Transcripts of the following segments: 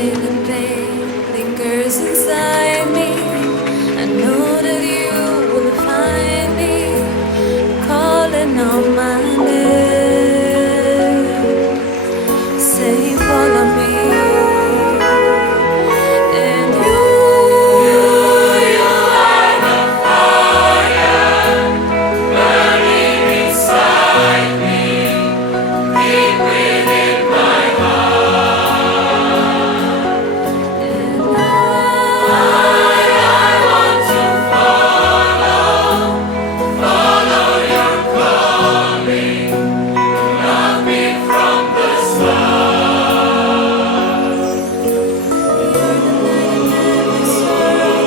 silent pain lingers inside me. I know that you will find me calling on my name. Say follow me. And you are the fire burning inside me, deep within my heart. And I want to follow your calling. Love me from the start. You're the night and every sorrow.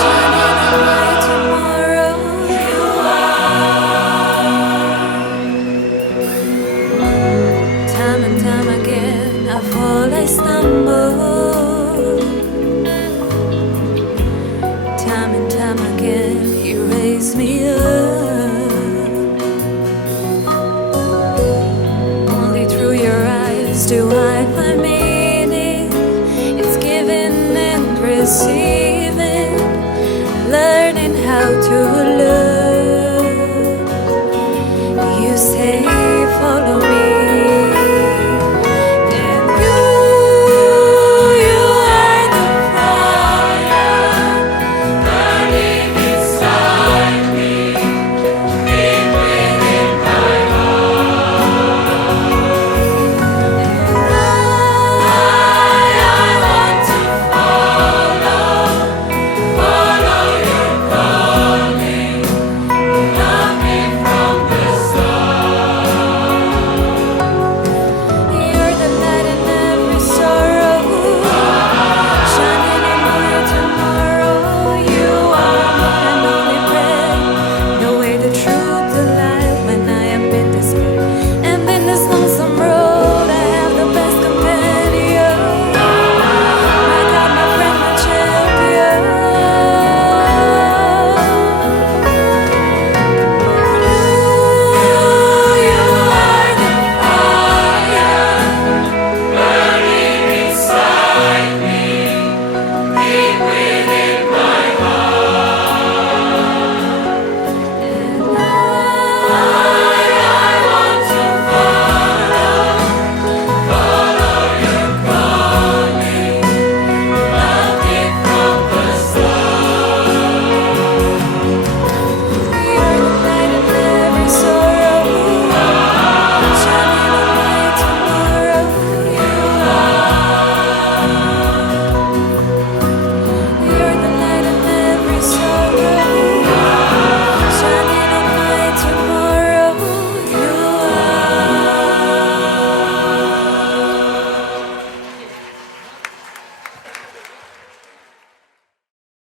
Shining on my tomorrow. You are. Time and time again, I fall, I stumble. Time and time again, you raise me up. Only through your eyes do I find meaning. It's giving and receiving, learning how to